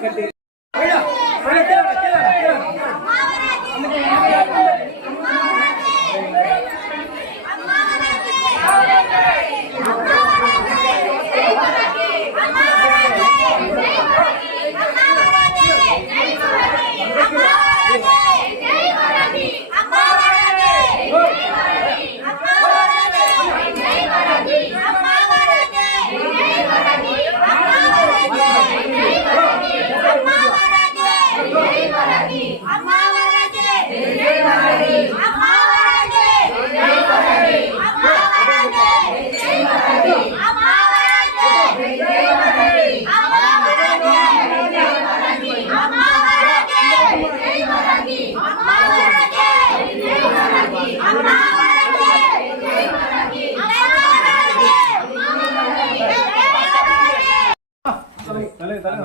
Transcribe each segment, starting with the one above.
Que te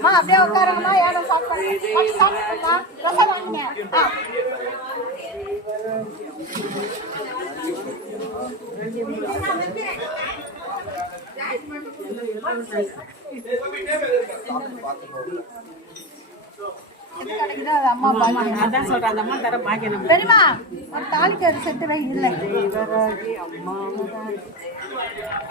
Ma, abbiamo caro mai, non so, ma ma sa ma la sa mia. Ah. தெரியுமா ஒரு தாலிக்கு அது செட்டு வை இல்லை